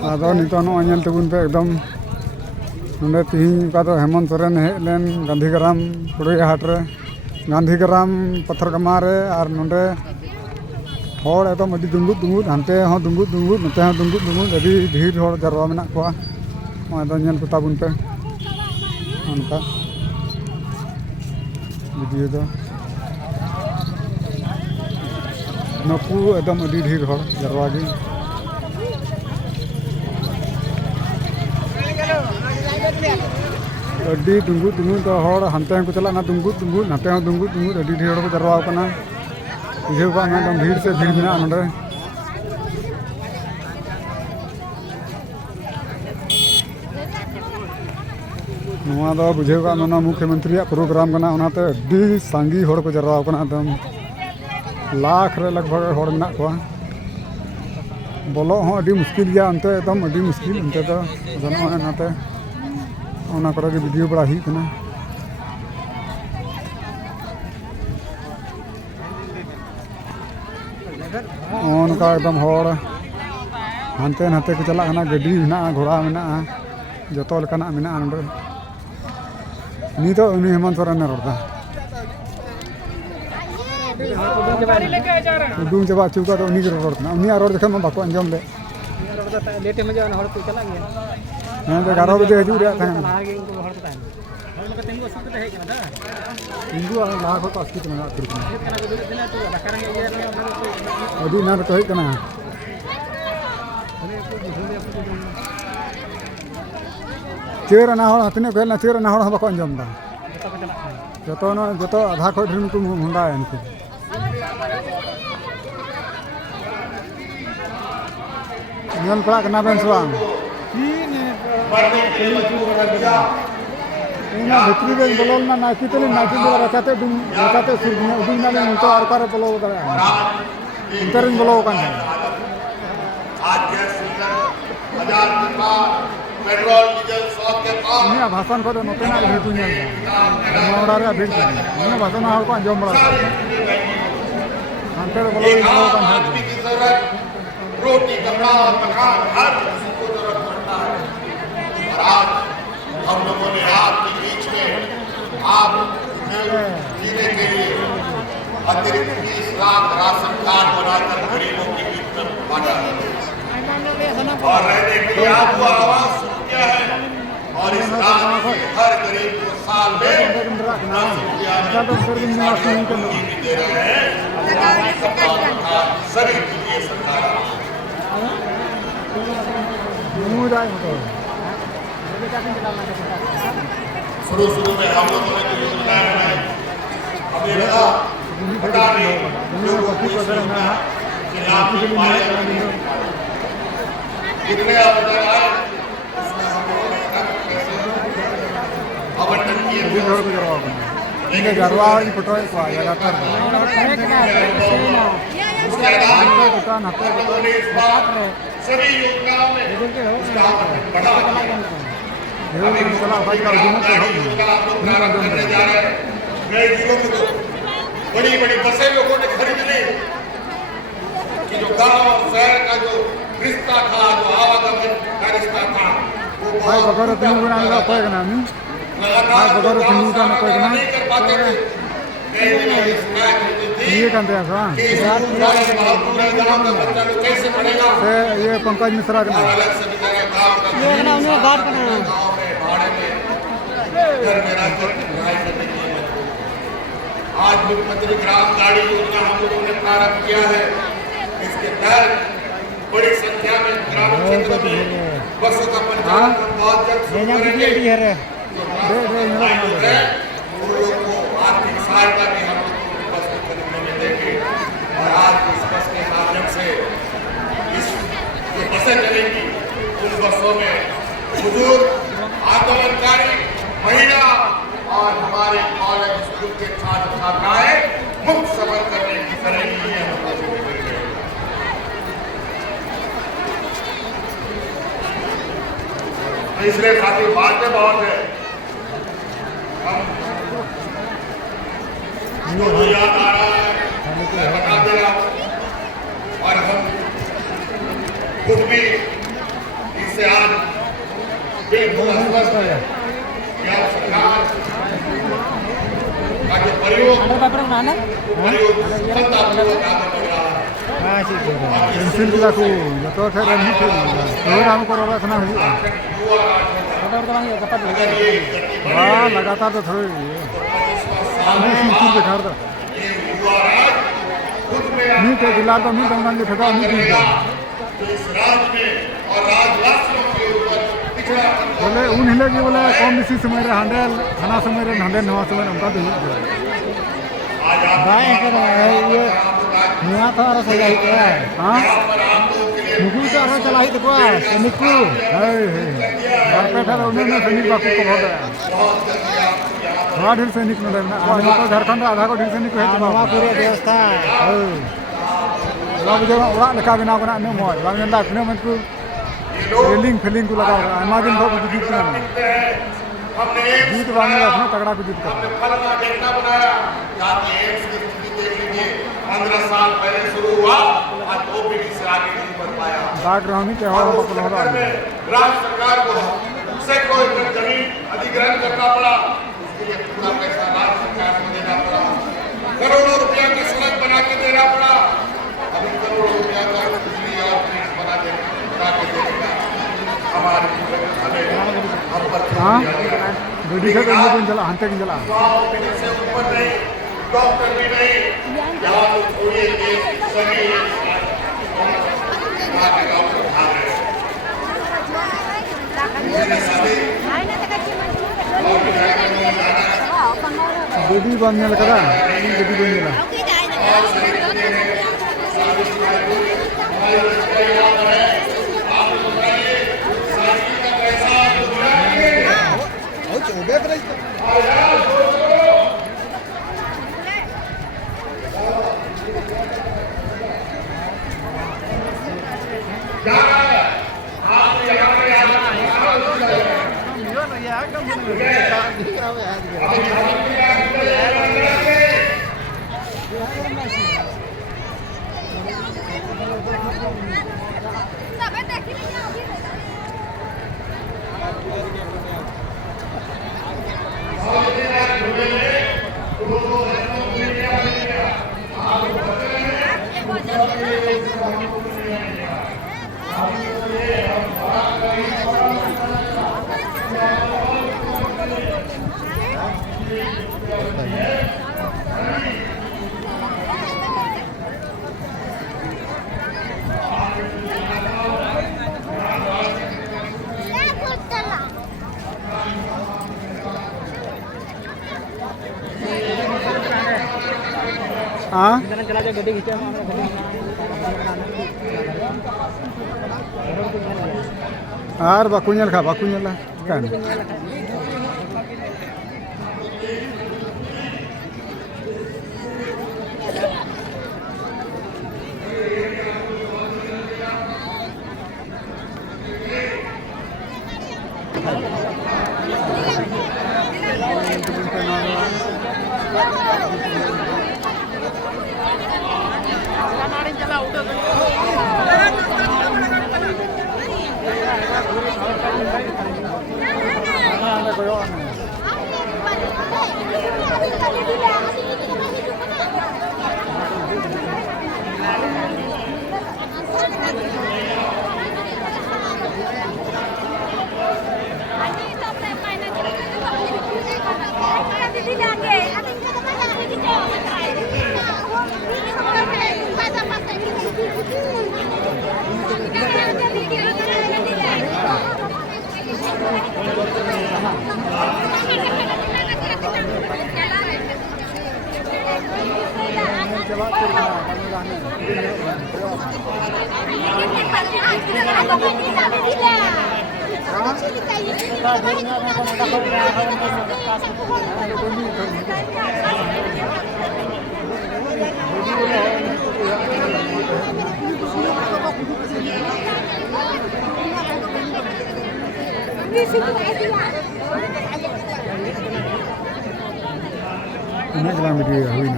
आदो नितो नल तबुन पे एकदम नोंडे तिहिं का तो हेमंत सोरेन हेज लेन गांधीग्राम पुड़िया हाट रे गांधीग्राम पत्थरगामा रे और नोंडे हर एकदम अभी दुंगुद दुंगुद हानते हों दुंगुद दुंगुद नते हों दुंगुद दुंगुद अभी ढेर हर जारवा मेना कोआ आदो नल को ताबुन पे उनका वीडियो दो नकू एकदम अभी ढेर हर जारवा गी अड्डी दुंगुद दुंगुद तो हर हानते को चला ना दुंगुद दुंगुद नाते हों दुंगुद दुंगुद अड्डी ढेर को जारवा कना बुझेव का एकदम भीड़ से भीड़ मेना नोंडे नोआ दो बुझेव का नोना मुख्यमंत्री प्रोग्राम कना ओनाते अड्डी सांगी हर को जारवा कना एकदम लाख रे लगभग हर मेना कोआ बोलो हों अड्डी मुश्किल गया अंते एकदम अड्डी मुश्किल अंते तो जनवा नाते ओना करे वीडियो बड़ा ही कना उनका एकदम हर हानते नाते को चला कना गाड़ी मेना घोड़ा मेना जतो लेकाना मेना नोंडे नी तो उनी हेमंत सोरेन रोड़ा उडूंग चाबा चुका तो उनी रोड़ना उनी रोड देखा मैं बाको अंजम ले लेट में जाना हर को चला गया हां तो 11 बजे हजू रे था आगे इनको हर को टाइम हम तिंगो सब तो है ना तिंगो लाख को अस्ति में आखिर में अभी ना तो है कना चेर ना हर हतने कहना चेर ना हर बाको अंजम दा जतो आधा को ढेर को हुंडा इनके नियम पड़ा करना Ben सुआंग ina bhitri ben bolol na naki tele naki do rachate surgina uding na le to ar par bolo dara interin bolo kan आज के सिलेंडर 1000 का पेट्रोल डीजल 100 के पास ina भाषण को नोते ना भेटु nya मोड़ा रे भेट ina भाषण हाल को अंजम बड़ा अंतर बolo kan आदमी की जरूरत रोटी कपड़ा और मकान हर किसी को जरूरत पड़ता है और आज हम लोगों ने आपके बीच में आप जीने के लिए अतिरिक्त 20 लाख राशन कार्ड बनाकर गरीबों के बीच में बांटा और रहने के लिए आपको आवास शुरू किया है और इस रात में हर गरीब को साल में 10 रुपया दे रहे हैं सभी के लिए सरकार शुरू में हम लोगों ने योजनाएं बनाई हमें लगा पता नहीं लोगों को कि आपकी कितने आवेदन आए उसमें हम लोगों ने आवंटन किए इनके जरवा की फोटो है लगातार सभी योजनाओं में उसका बढ़ा नए जिलों में तो बड़ी बड़ी बसें लोगों ने खरीद ली कि जो गांव और शहर का जो रिश्ता था जो आवागमन का रिश्ता था वो नहीं कर पाते थे ये करते हैं कैसे पड़ेगा ये पंकज मिश्रा का आज मुख्यमंत्री ग्राम गाड़ी योजना हम लोगों ने प्रारंभ किया है इसके तहत बड़ी संख्या में ग्रामीण क्षेत्रों में बसों का परिचालन बहुत जल्द शुरू करेंगे उन लोगों को आर्थिक सहायता भी हम लोग बस को खरीदने में देंगे और आज इस बस के माध्यम से इस जो बसें चलेंगी उन बसों में बुजुर्ग आंदोलनकारी महिला और हमारे कॉलेज स्कूल के छात्र छात्राएं मुक्त सफर करने की करेंगी ये हम लोग इसलिए साथी बातें बहुत है हमको याद आ रहा है मैं बता दे रहा हूं और हम खुद भी इससे आज बिल्कुल स्पष्ट है कि आप सरकार का जो प्रयोग सफलतापूर्वक आगे बढ़ रहा है। पेंसिल गुला को जतो थे रही थे तो राम को रोला सना हुई हां लगातार तो थोड़ी आने से बैठा था ये युवा राज खुद में नहीं तो जिला तो नहीं दंगन के ठगा नहीं दी तो इस राज्य में और राजवासियों के ऊपर पिछड़ापन बोले उन हिले की बोले कम इसी समय रे हंडे खाना समय रे हंडे नवा समय उनका तो आज आप बाएं कर ये नया तो और सही है हां मुकुल का और चला ही देखो सैनिक है घर पे था उन्होंने सैनिक बाकू को बहुत बड़ा ढेर सैनिक न आने तो झारखंड आधा को ढेर सैनिक है नवा पूरे व्यवस्था बाबू जो ओड़ा लेका बिना बना ने मोय बाबू ने अपने मन को रेलिंग फीलिंग को लगा आमा दिन को जीत ना हमने जीत बांगे अपने तगड़ा को जीत कर फलना देखना बनाया ताकि एम्स की स्थिति देख लीजिए 15 साल पहले शुरू हुआ आज ओपीडी से आगे नहीं बढ़ पाया। बैकग्राउंड के और पकड़ रहा है राज्य सरकार को सैकड़ों एकड़ जमीन अधिग्रहण करना पड़ा, उसके लिए पूरा पैसा राज्य सरकार को देना पड़ा, करोड़ों रुपया की सड़क बना के देना पड़ा, अभी करोड़ों रुपया का बिजली और फ्रिज बना के देगा हमारे हमें हम पर रेडी से तो चला हंते की चला ओपीडी से ऊपर नहीं, डॉक्टर भी नहीं, यहाँ तो छोड़िए ये सभी डॉक्टर भाग रहे रेडी बनने लगा रेडी बनने लगा हाँ चला जाए गड्डी खींचा आर बाकुnyal खा बाकुnyal kan ini dalam video ini